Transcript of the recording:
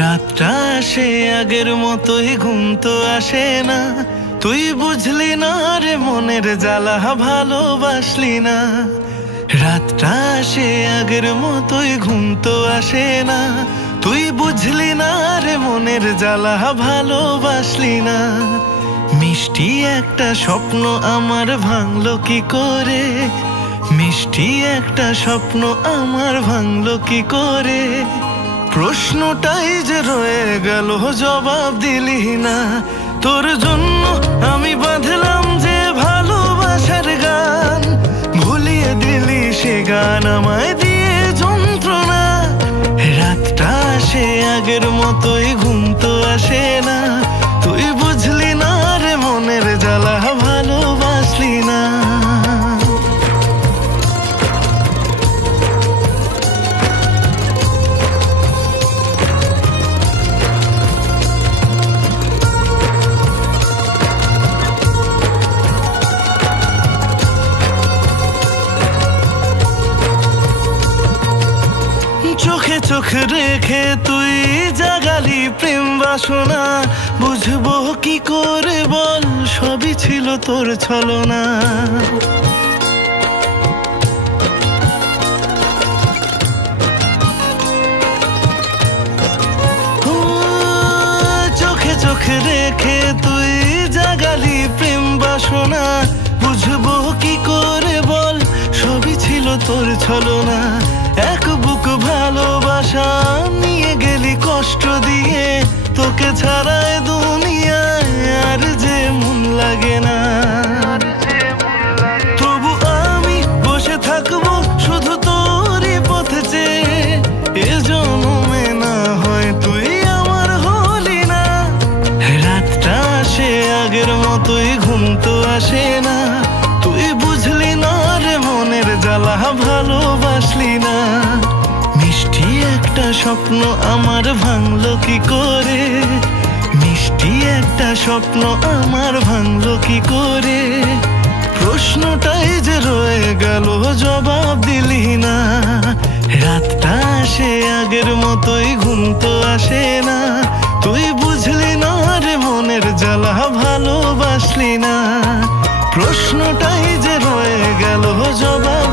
রাতটা আসে আগের মতোই, ঘুম তো আসে না। তুই বুঝলি না রে মনের জ্বালা, ভালোবাসলি না। রাতটা আসে আগের মতোই, ঘুম তো আসে না। তুই বুঝলি না রে মনের জ্বালা, ভালোবাসলি না। মিষ্টি একটা স্বপ্ন আমার ভাঙলো কি করে, মিষ্টি একটা স্বপ্ন আমার ভাঙলো কি করে। প্রশ্নটাই যে রয়ে গেল, জবাব দিলি না। তোর জন্য আমি বাঁধলাম যে ভালোবাসার গান, ভুলিয়ে দিলি সে গান আমায় দিয়ে যন্ত্রণা। রাতটা আসে আগের মতোই, ঘুম তো আসে না। তুই বুঝলি না রে মনের জ্বালা, ভালোবাসলি না। চোখে চোখ রেখে তুই জাগালি প্রেম বাসনা, বুঝবো কি করে বল, সবই ছিল তোর ছলনা। চোখে চোখ রেখে তুই জাগালি প্রেম বাসনা, বুঝবো কি করে বল, সবই ছিল তোর ছলনা। এক বুক ভালোবাসা নিয়ে গেলি কষ্ট দিয়ে, তোকে ছাড়ায় দুনিয়ায় আর যে মন লাগে না। তবু আমি বসে থাকবো শুধু তোরই পথে চেয়ে, এ জন্মে না হয় তুই আমার হলি না। রাতটা আসে আগের মতোই, ঘুম তো আসে না। তুই বুঝলি না রে মনের জ্বালা, ভালোবাসলি না। মিষ্টি একটা স্বপ্ন আমার ভাঙলো কি করে, মিষ্টি একটা স্বপ্ন আমার ভাঙলো কি করে। প্রশ্নটাই যে রয়ে গেল, জবাব দিলি না। রাতটা আসে আগের মতোই, ঘুম তো আসে না। তুই বুঝলি না রে মনের জ্বালা, ভালোবাসলি না। প্রশ্নটাই যে রয়ে গেল, জবাব